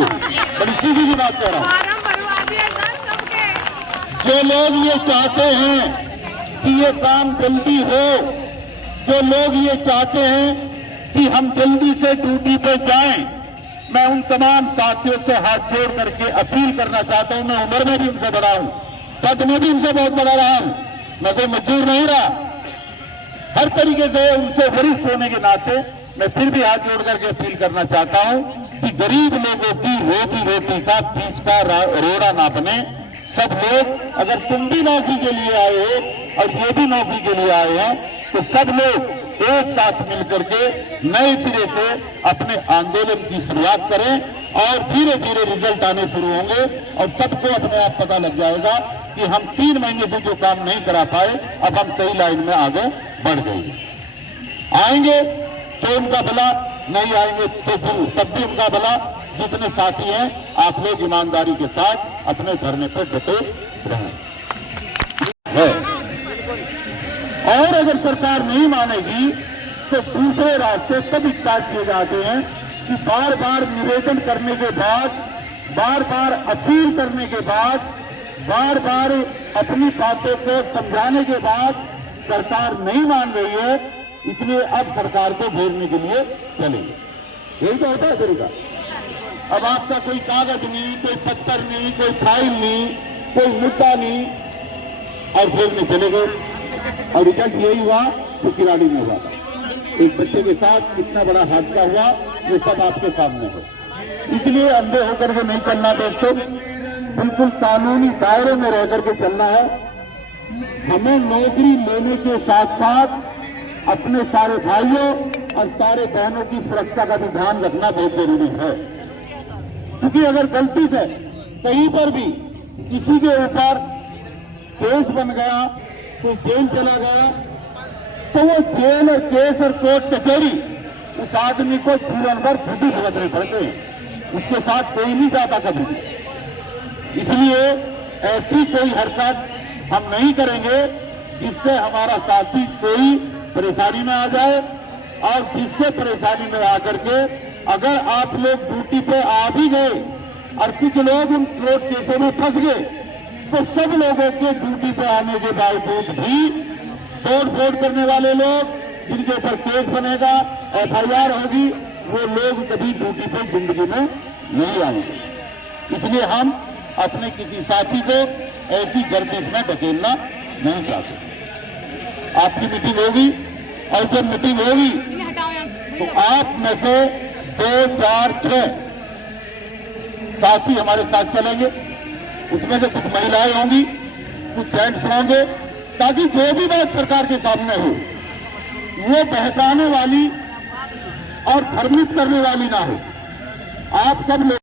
आपको, बड़ी सीधी सी बात कह रहा हूँ। जो लोग ये चाहते हैं कि ये काम जल्दी हो, जो लोग ये चाहते हैं कि हम जल्दी से ड्यूटी पे जाएं, मैं उन तमाम साथियों से हाथ जोड़ करके अपील करना चाहता हूं। मैं उम्र में भी उनसे बड़ा हूं, पद में भी उनसे बहुत बड़ा रहा हूं, मैं कोई मजदूर नहीं रहा। हर तरीके से उनसे वरिष्ठ होने के नाते मैं फिर भी हाथ जोड़ करके अपील करना चाहता हूं कि गरीब लोगों की रोटी रोटी का बीच का रोड़ा ना बने। सब लोग, अगर तुम भी नौकरी के लिए आए हो और ये भी नौकरी के लिए आए हैं, तो सब लोग एक साथ मिलकर के नए सिरे से अपने आंदोलन की शुरुआत करें और धीरे धीरे रिजल्ट आने शुरू होंगे और सबको अपने आप पता लग जाएगा कि हम 3 महीने से जो काम नहीं करा पाए, अब हम सही लाइन में आगे बढ़ गए। आएंगे तो उनका भला, नहीं आएंगे तो फिर तब भी उनका भला। जितने साथी हैं, आप लोग ईमानदारी के साथ अपने धरने पर डटे रहें। और अगर सरकार नहीं मानेगी तो दूसरे रास्ते तब इख्तियार किए जाते हैं कि बार बार निवेदन करने के बाद, बार बार अपील करने के बाद, बार बार अपनी बातों को समझाने के बाद सरकार नहीं मान रही है, इसलिए अब सरकार को घेरने के लिए चलेंगे। यही तो होता है तरीका। अब आपका कोई कागज नहीं, कोई पत्थर नहीं, कोई फाइल नहीं, कोई मुद्दा नहीं, और घेरने चले गए और रिजल्ट यही हुआ तो किराड़ी में हुआ। एक बच्चे के साथ इतना बड़ा हादसा हुआ, ये सब आपके सामने है। इसलिए अंधे होकर के नहीं चलना दोस्तों, बिल्कुल कानूनी दायरे में रह करके चलना है। हमें नौकरी लेने के साथ साथ अपने सारे भाइयों और सारे बहनों की सुरक्षा का भी ध्यान रखना बहुत जरूरी है, क्योंकि अगर गलती से कहीं पर भी किसी के ऊपर केस बन गया, कोई जेल चला गया, तो वो जेल और केस और कोर्ट कचहरी उस आदमी को जीवन भर झूठी भुगतने पड़ते हैं, उसके साथ कोई नहीं जाता कभी। इसलिए ऐसी कोई हरकत हम नहीं करेंगे जिससे हमारा साथी कोई परेशानी में आ जाए, और जिससे परेशानी में आकर के अगर आप लोग ड्यूटी पे आ भी गए और कुछ लोग उन कोर्ट केसों में फंस गए, तो सब लोगों के ड्यूटी पे आने के बावजूद भी तोड़ फोड़ करने वाले लोग, जिनके ऊपर केस बनेगा, FIR होगी, वो लोग कभी ड्यूटी पे जिंदगी में नहीं आएंगे। इसलिए हम अपने किसी साथी को ऐसी गर्दिश में धकेलना नहीं चाहते। आपकी मीटिंग होगी और जब मीटिंग होगी तो आप में से 2, 4, 6 साथी हमारे साथ चलेंगे। उसमें से कुछ महिलाएं होंगी, कुछ जेंट्स होंगे, ताकि जो भी बात सरकार के सामने हो वो बहकाने वाली और भ्रमित करने वाली ना हो। आप सब लोग